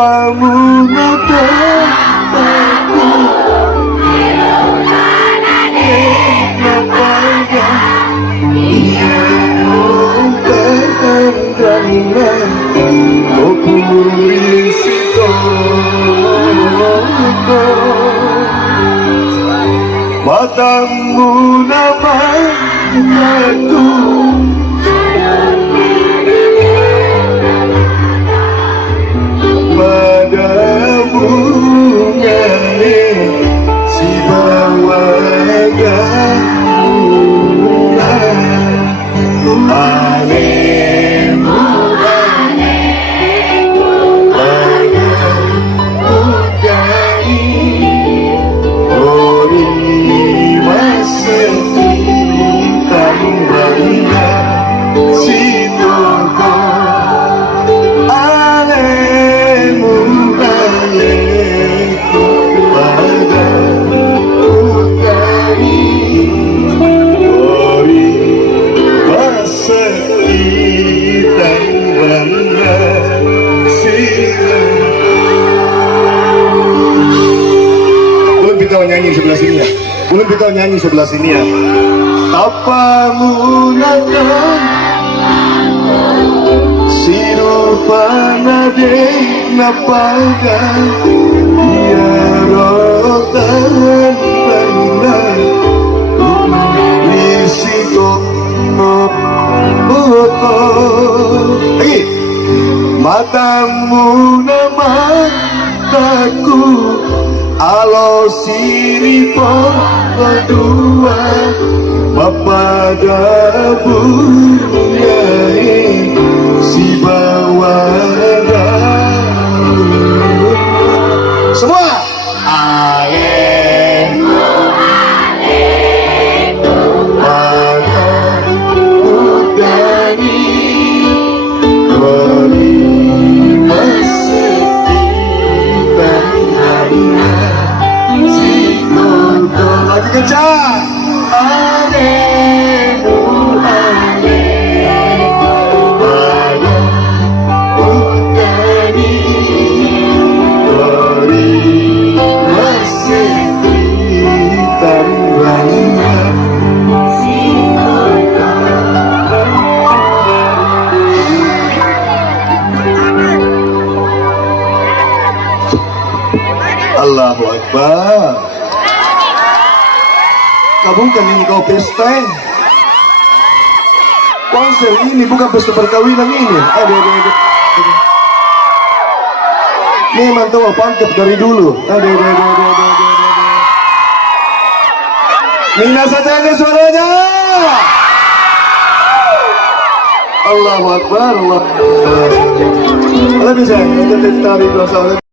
Tapamu natapaku iya karena opulisiko matamu namaku padamu nyane si bawaga nyanyi sebelah sini ya. Belum kita nyanyi sebelah sini ya. Tapamu natang sirupa nade napaga ya rotan pangna risiko moto lagi matamu nama taku alo siripo kedua pada bunyai si bawara semua alemu pada udani terima sekitar lagi kencang alemu pada udani terima sekitar Allahu Akbar. Kabulkan ini kau pesta. Konser ini bukan pesta perkawinan ini. Aduh. Memang tahu pantep dari dulu. Aduh. Mina saja ada suaranya. Allahu Akbar. Allah bisa. Kita tarik dosa.